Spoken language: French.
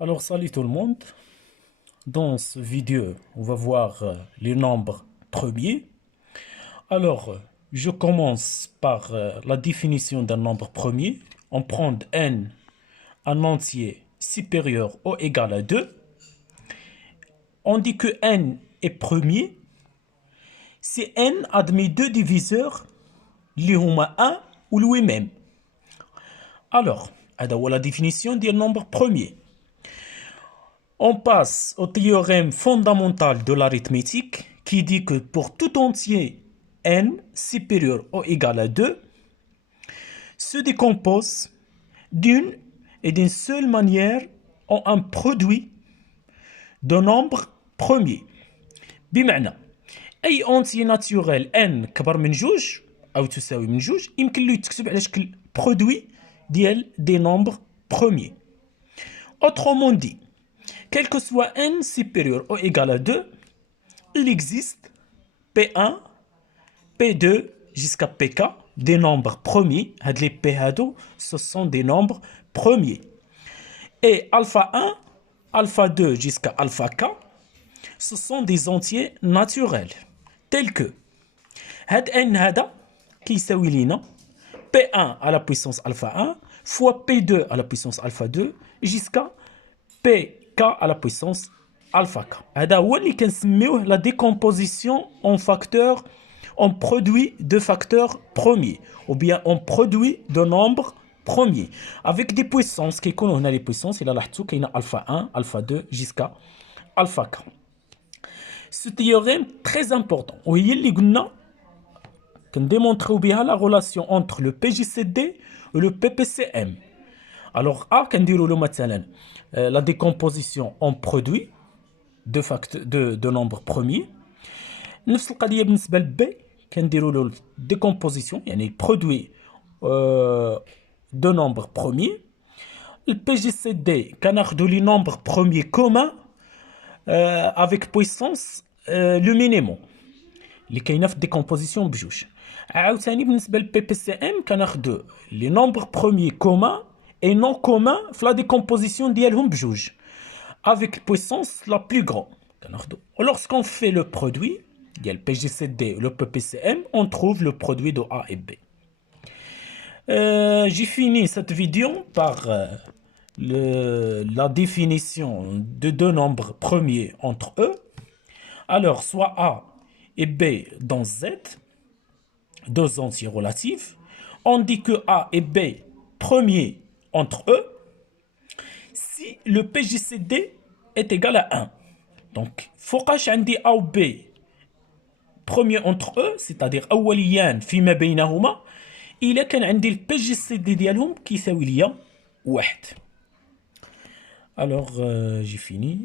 Alors, salut tout le monde. Dans ce vidéo, on va voir les nombres premiers. Alors, je commence par la définition d'un nombre premier. On prend n un entier supérieur ou égal à 2. On dit que n est premier si n admet deux diviseurs, اللي هما 1 ou lui-même. Alors, هذا هو la définition d'un nombre premier. On passe au théorème fondamental de l'arithmétique qui dit que pour tout entier n supérieur ou égal à 2 se décompose d'une et d'une seule manière en un produit de nombres premiers. بمعنى أي entier naturel n كبر من جوج أو تساوي من جوج يمكن له يتكتب على شكل produit ديال des nombres premiers. Autrement dit, quel que soit n supérieur ou égal à 2, il existe P1, P2 jusqu'à Pk, des nombres premiers. Les P ce sont des nombres premiers. Et alpha 1, alpha 2 jusqu'à alpha k, ce sont des entiers naturels. Tels que had n hada, qui يساوي لنا P1 à la puissance alpha 1 fois P2 à la puissance alpha 2 jusqu'à Pk à la puissance alpha k. هذا هو اللي كنسميوه la décomposition en facteurs, en produit de facteurs premiers ou bien en produit de nombres premiers avec des puissances qui كيكونوا هنا les puissances الى لاحظتوا كاينه alpha 1 alpha 2 jusqu'à alpha k. Ce théorème très important وهي اللي قلنا كنديمونطريو بها la relation entre le PJCD et le PPCM. Alors A كنديروا له مثلا la décomposition en produit de nombres premiers. نفس القضيه بالنسبه ل B كنديروا له décomposition يعني produit de nombres premiers. Le PJCD كناخذوا les nombres premiers communs avec puissance le minimum اللي كاينه في décomposition بجوج. عاوتاني بالنسبه ل PPCM كناخذوا les nombres premiers communs et non communs في la décomposition ديالهم بجوج avec puissance la plus grande. Lorsqu'on fait le produit, il y a le PJCD et le PPCM, on trouve le produit de A et B. J'ai fini cette vidéo par la définition de deux nombres premiers entre eux. Alors, soit A et B dans Z, deux entiers relatifs. On dit que A et B premiers entre eux si le PJCD est égal à 1. Donc, فوقاش عندي A ou B premier entre eux, c'est-à-dire أوليان فيما بينهما إلا كان عندي ال PJCD ديالهم كيساوي ليا 1. Alors, j'ai fini.